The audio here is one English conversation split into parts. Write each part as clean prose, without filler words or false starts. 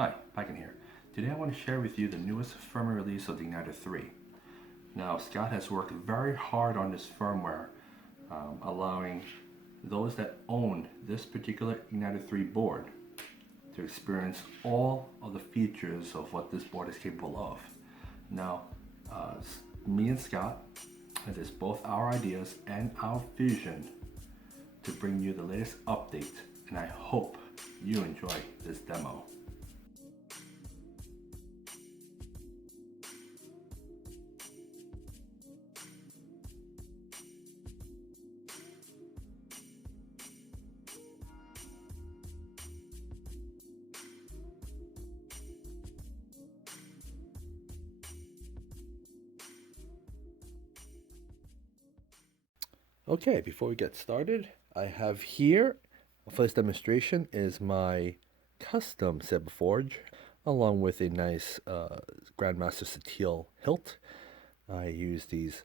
Hi, Paikin here. Today I want to share with you the newest firmware release of the Igniter 3. Now, Scott has worked very hard on this firmware, allowing those that own this particular Igniter 3 board to experience all of the features of what this board is capable of. Now, me and Scott, it is both our ideas and our vision to bring you the latest update, and I hope you enjoy this demo. Okay, before we get started, I have here, for this demonstration, is my custom Sabre Forge, along with a nice Grandmaster Steel hilt. I use these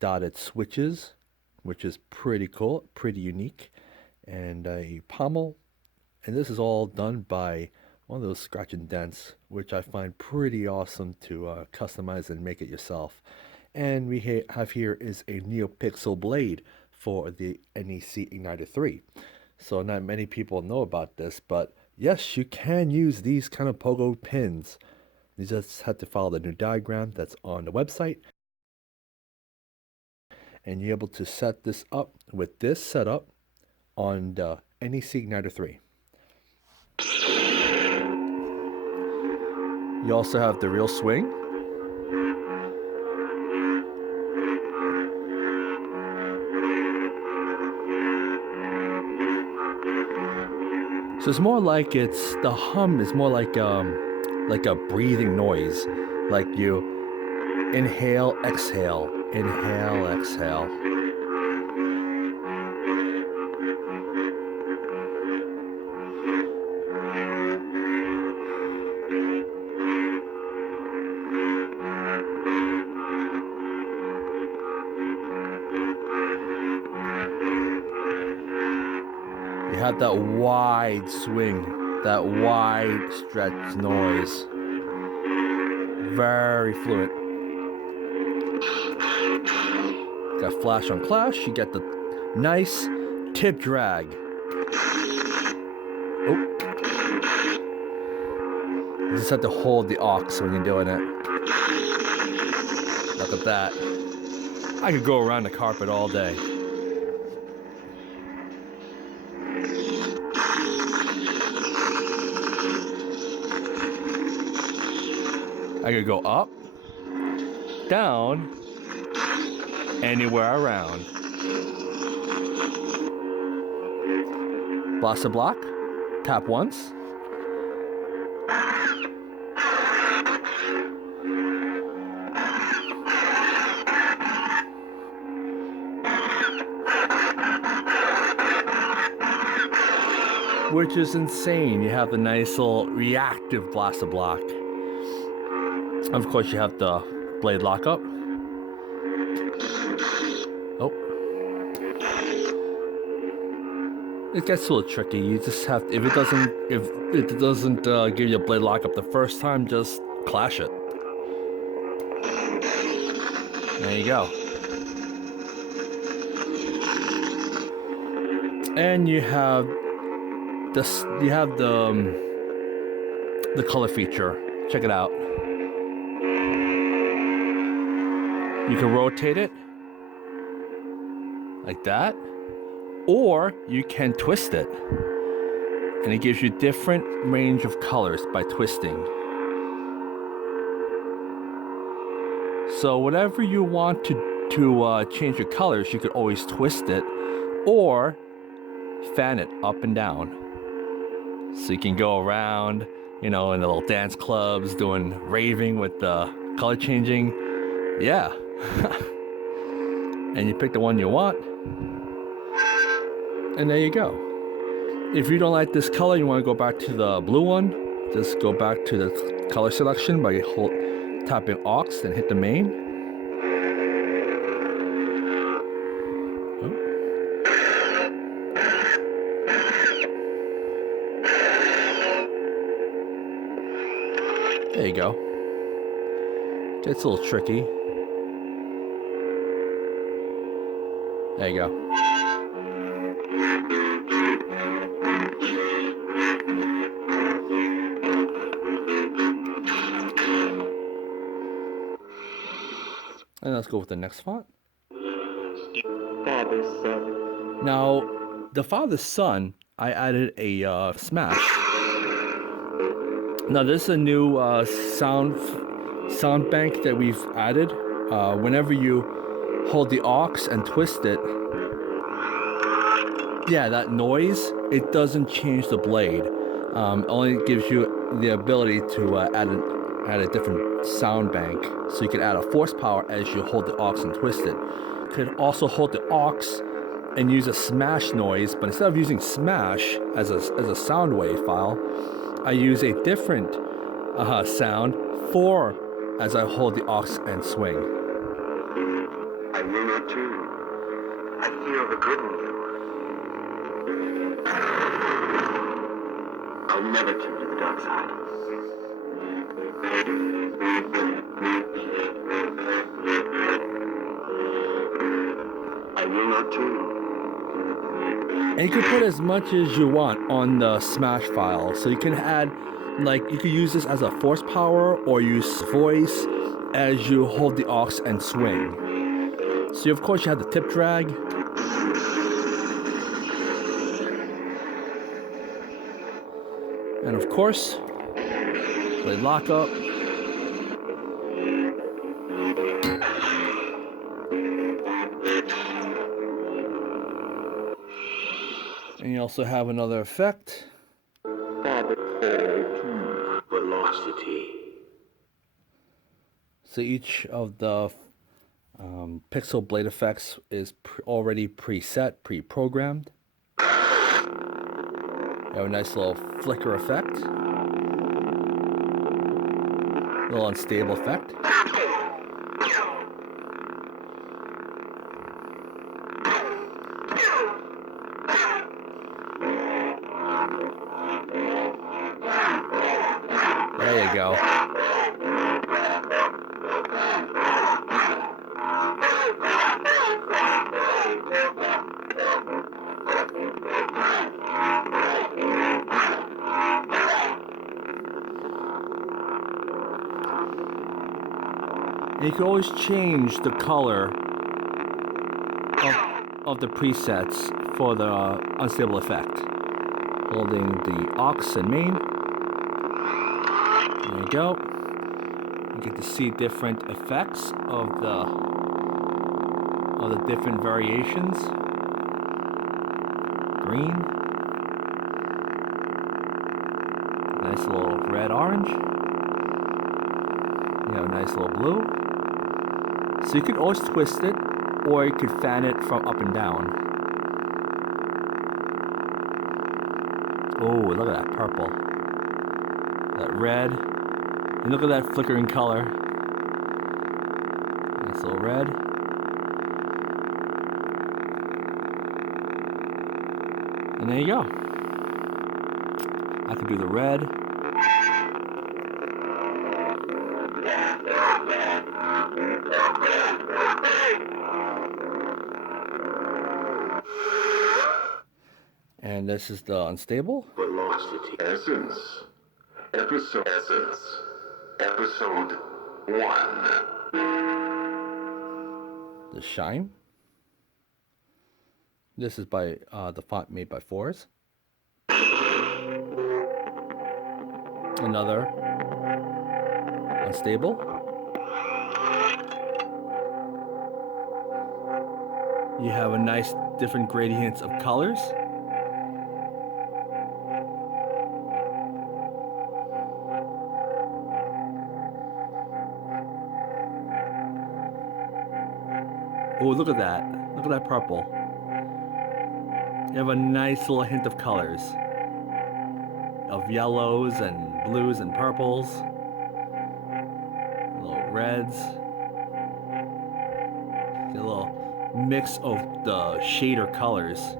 dotted switches, which is pretty cool, pretty unique, and a pommel. And this is all done by one of those scratch and dents, which I find pretty awesome to customize and make it yourself. And we have here is a NEOPIXEL blade for the NEC Igniter 3. So not many people know about this, but yes, you can use these kind of pogo pins. You just have to follow the new diagram that's on the website. And you're able to set this up with this setup on the NEC Igniter 3. You also have the real swing. So it's more like the hum is more like a breathing noise, like you inhale, exhale, inhale, exhale. You have that wide swing, that wide stretch noise. Very fluid. Got flash on clash, you get the nice tip drag. Oh. You just have to hold the aux when you're doing it. Look at that. I could go around the carpet all day. I could go up, down, anywhere around. Blaster block, tap once. Which is insane. You have the nice little reactive blaster block. Of course, you have the blade lockup. Oh. It gets a little tricky. You just have to, if it doesn't give you a blade lockup the first time, just clash it. There you go. And you have this. You have the color feature. Check it out. You can rotate it like that, or you can twist it, and it gives you different range of colors by twisting. So whatever you want to change your colors, you could always twist it, or fan it up and down. So you can go around, you know, in the little dance clubs doing raving with the color changing. Yeah. And you pick the one you want, and there you go. If you don't like this color, you want to go back to the blue one, just go back to the color selection by tapping aux and hit the main. There you go. Gets a little tricky. There you go. And let's go with the next font. Father, son. Now, the Father Son, I added a smash. Now, this is a new sound bank that we've added. Whenever you hold the aux and twist it, yeah, that noise, it doesn't change the blade. Only gives you the ability to add a different sound bank. So you can add a force power as you hold the aux and twist it. You could also hold the aux and use a smash noise, but instead of using smash as a sound wave file, I use a different sound for as I hold the aux and swing. I will not turn. I feel the good in you. I'll never turn to the dark side. I will not turn. And you can put as much as you want on the smash file. So you can add, like, you could use this as a force power or use voice as you hold the aux and swing. So of course you have the tip drag. And of course, blade lockup. And you also have another effect. Velocity. So each of the pixel blade effects is already preset, pre-programmed. You have a nice little flicker effect. A little unstable effect. There you go. And you can always change the color of the presets for the unstable effect. Holding the aux and main. There you go. You get to see different effects of the different variations. Green. Nice little red orange. You have a nice little blue. So you could always twist it, or you could fan it from up and down. Oh, look at that purple. That red. And look at that flickering color. Nice little red. And there you go. I could do the red. And this is the unstable. Velocity. Essence. Episode 1. The shine. This is by the font made by Fours. Another unstable. You have a nice different gradients of colors. Oh, look at that. Look at that purple. You have a nice little hint of colors. Of yellows and blues and purples. Little reds. A little mix of the shader colors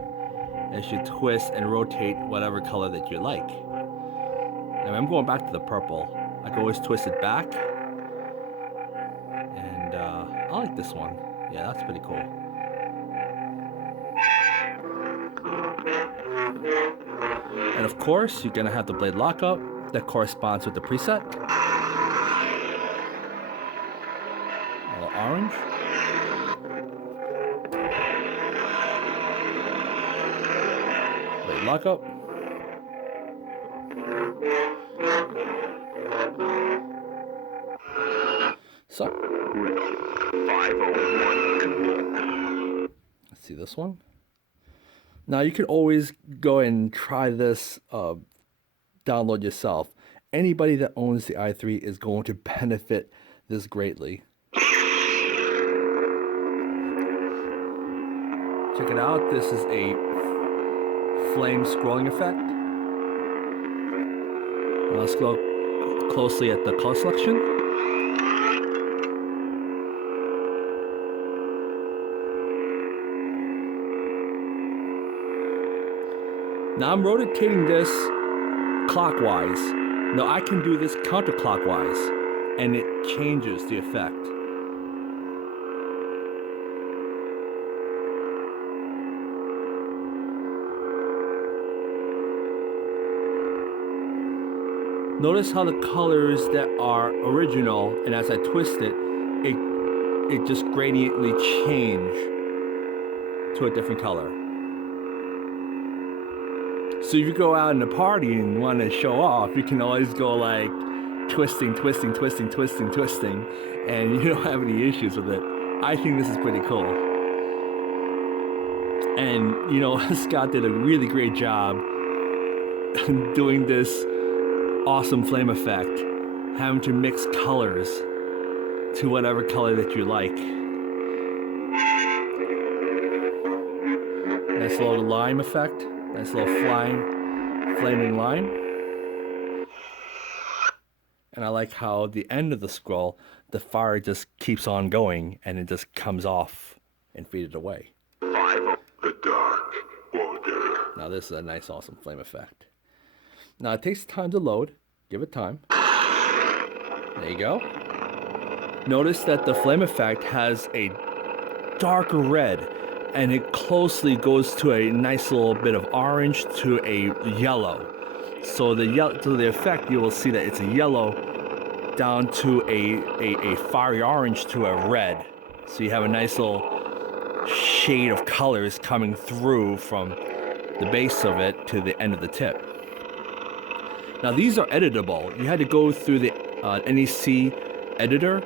as you twist and rotate whatever color that you like. Now I'm going back to the purple. I can always twist it back. And I like this one. Yeah, that's pretty cool. And of course, you're gonna have the blade lockup that corresponds with the preset. A little orange. Blade lockup. So, 501. let's see this one. Now you can always go and try this, download yourself. Anybody that owns the i3 is going to benefit this greatly. Check it out. This is a flame scrolling effect. Now let's go closely at the color selection. Now I'm rotating this clockwise. Now I can do this counterclockwise, and it changes the effect. Notice how the colors that are original, and as I twist it, it just gradiently change to a different color. So if you go out in a party and want to show off, you can always go like twisting, twisting, twisting, twisting, twisting, and you don't have any issues with it. I think this is pretty cool. And you know, Scott did a really great job doing this awesome flame effect, having to mix colors to whatever color that you like. Nice little lime effect. Nice little flaming line. And I like how the end of the scroll, the fire just keeps on going and it just comes off and faded away. 5 the Dark Order. Now this is a nice awesome flame effect. Now it takes time to load. Give it time. There you go. Notice that the flame effect has a darker red, and it closely goes to a nice little bit of orange to a yellow. So the effect, you will see that it's a yellow down to a fiery orange to a red. So you have a nice little shade of colors coming through from the base of it to the end of the tip. Now these are editable. You had to go through the NEC editor,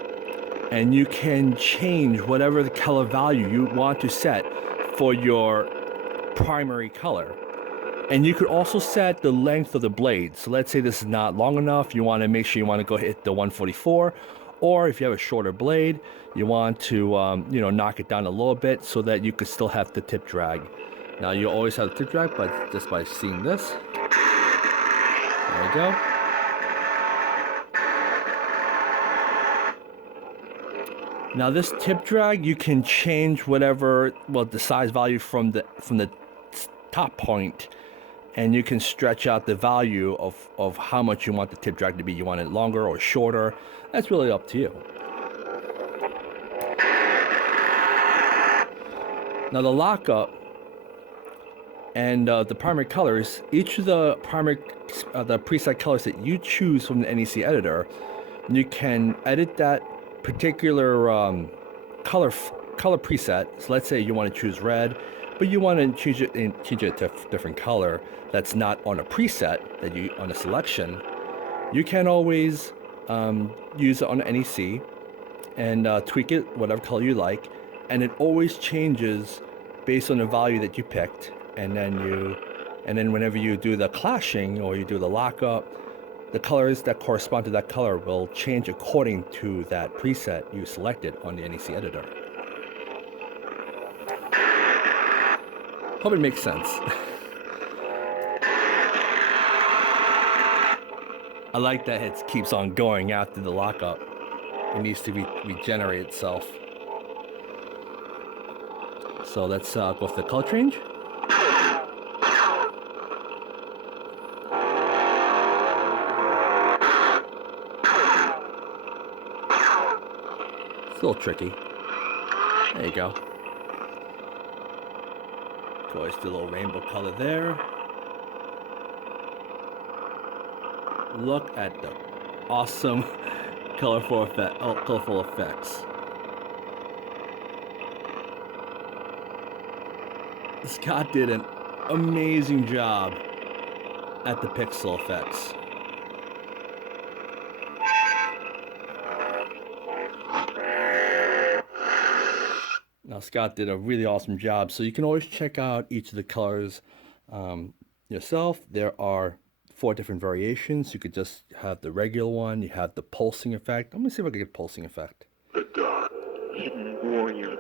and you can change whatever the color value you want to set for your primary color. And you could also set the length of the blade. So let's say this is not long enough, you want to make sure you want to go hit the 144, or if you have a shorter blade, you want to knock it down a little bit so that you could still have the tip drag. Now you always have the tip drag, but just by seeing this, there you go. Now this tip drag, you can change whatever, the size value from the top point, and you can stretch out the value of how much you want the tip drag to be. You want it longer or shorter. That's really up to you. Now the lockup and the primary colors, each of the the preset colors that you choose from the NEC editor, you can edit that particular color preset. So let's say you want to choose red, but you want to change it to a different color that's not on a preset that you on a selection. You can always use it on NEC and tweak it whatever color you like, and it always changes based on the value that you picked. And then whenever you do the clashing or you do the lockup, the colors that correspond to that color will change according to that preset you selected on the NEC editor. Hope it makes sense. I like that it keeps on going after the lockup. It needs to regenerate itself. So let's go for the color change. It's a little tricky. There you go. Always do a little rainbow color there. Look at the awesome colorful effects. Scott did an amazing job at the pixel effects. Now Scott did a really awesome job, so you can always check out each of the colors yourself. There are 4 different variations. You could just have the regular one, you have the pulsing effect. Let me see if I can get pulsing effect. The dark hidden warrior.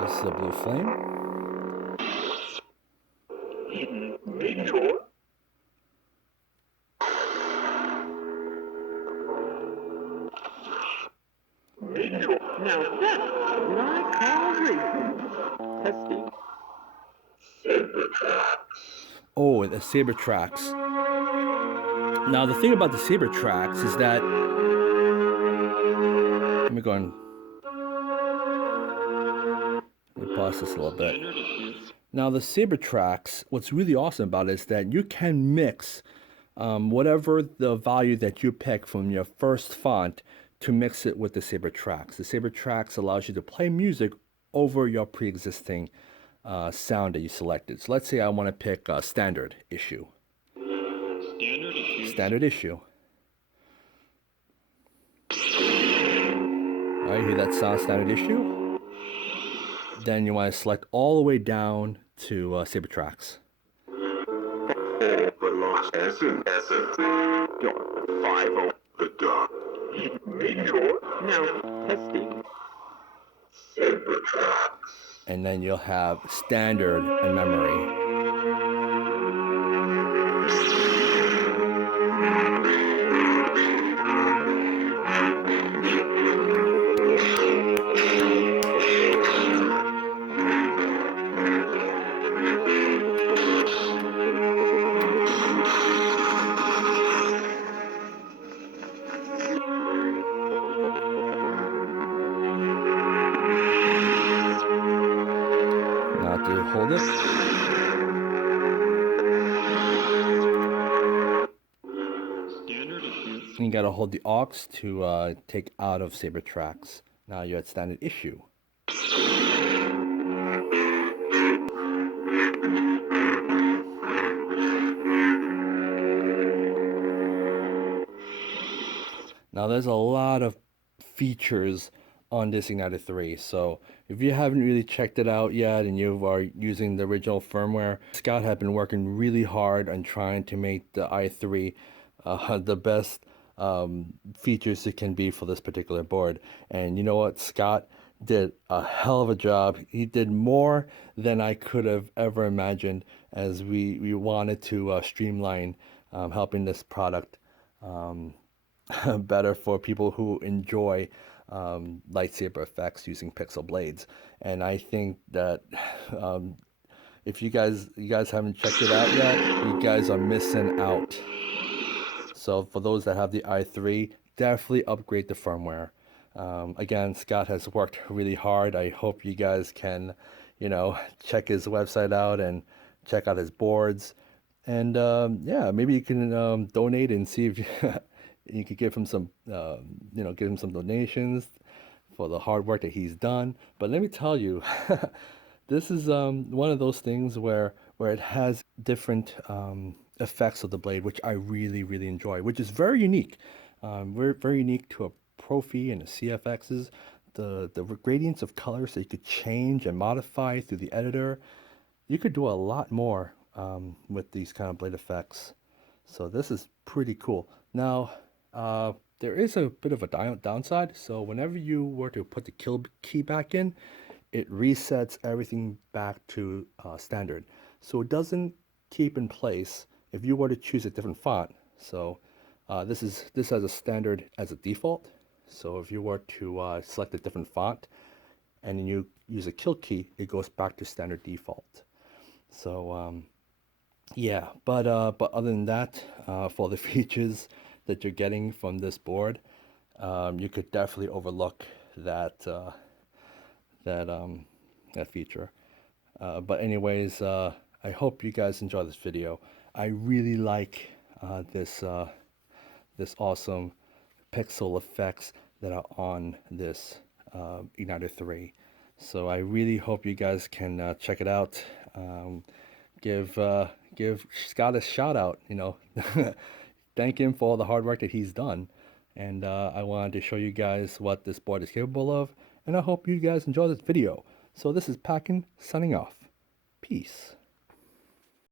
This is a blue flame. Hidden Major. Now that's what I call racing. Testing. Sabre Tracks. Oh, the Sabre Tracks. Now the thing about the Sabre Tracks is that, let me go and pause this a little bit. Now the Sabre Tracks, what's really awesome about it is that you can mix whatever the value that you pick from your first font to mix it with the Sabre Tracks. The Sabre Tracks allows you to play music over your pre-existing sound that you selected. So let's say I want to pick standard issue. Standard issue. All right, hear that sound, standard issue? Then you want to select all the way down to Sabre Tracks. Essence. 5-0. The dark. Major. Now testing. Sabre Tracks. And then you'll have standard and memory. Now to hold it. You gotta hold the aux to take out of Sabre Tracks. Now you're at standard issue. Now there's a lot of features on this Igniter 3, so if you haven't really checked it out yet and you are using the original firmware, Scott had been working really hard on trying to make the i3 the best features it can be for this particular board. And you know what? Scott did a hell of a job. He did more than I could have ever imagined, as we wanted to streamline helping this product better for people who enjoy lightsaber effects using pixel blades. And I think that if you guys haven't checked it out yet, you guys are missing out. So for those that have the i3, definitely upgrade the firmware. Again, Scott has worked really hard. I hope you guys can, check his website out and check out his boards. And yeah, maybe you can donate and see if you could give him some, give him some donations for the hard work that he's done. But let me tell you, this is one of those things where it has different effects of the blade, which I really, really enjoy, which is very unique. Very, very unique to a Profi and a CFXs. The gradients of colors that you could change and modify through the editor. You could do a lot more with these kind of blade effects. So this is pretty cool. Now, there is a bit of a downside. So whenever you were to put the kill key back in, it resets everything back to standard. So it doesn't keep in place if you were to choose a different font. So this has a standard as a default. So if you were to select a different font and then you use a kill key, it goes back to standard default. So Yeah, but other than that, for the features that you're getting from this board, you could definitely overlook that that that feature. But anyways, I hope you guys enjoy this video. I really like this awesome pixel effects that are on this Igniter 3. So I really hope you guys can check it out. Give Scott a shout out. Thank him for all the hard work that he's done. And I wanted to show you guys what this board is capable of. And I hope you guys enjoy this video. So this is Packin signing off. Peace.